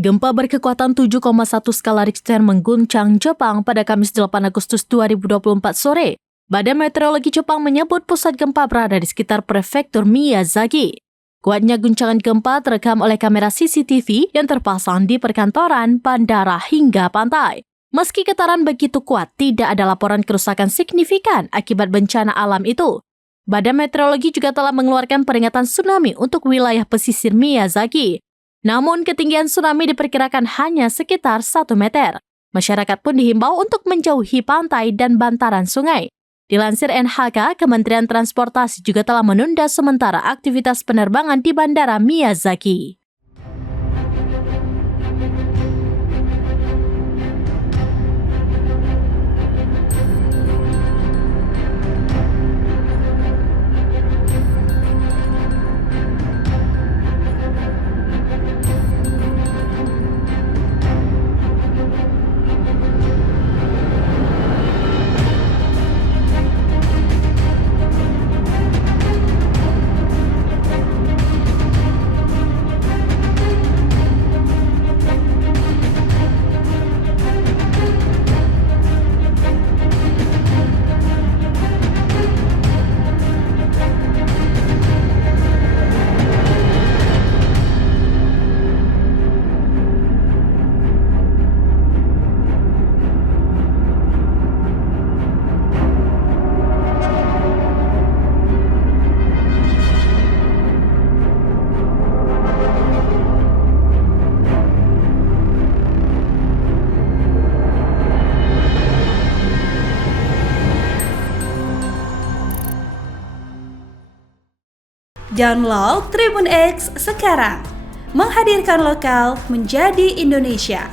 Gempa berkekuatan 7,1 skala Richter mengguncang Jepang pada Kamis 8 Agustus 2024 sore. Badan Meteorologi Jepang menyebut pusat gempa berada di sekitar prefektur Miyazaki. Kuatnya guncangan gempa terekam oleh kamera CCTV yang terpasang di perkantoran, bandara hingga pantai. Meski getaran begitu kuat, tidak ada laporan kerusakan signifikan akibat bencana alam itu. Badan Meteorologi juga telah mengeluarkan peringatan tsunami untuk wilayah pesisir Miyazaki. Namun, ketinggian tsunami diperkirakan hanya sekitar 1 meter. Masyarakat pun dihimbau untuk menjauhi pantai dan bantaran sungai. Dilansir NHK, Kementerian Transportasi juga telah menunda sementara aktivitas penerbangan di Bandara Miyazaki. Download Tribun X sekarang, menghadirkan lokal menjadi Indonesia.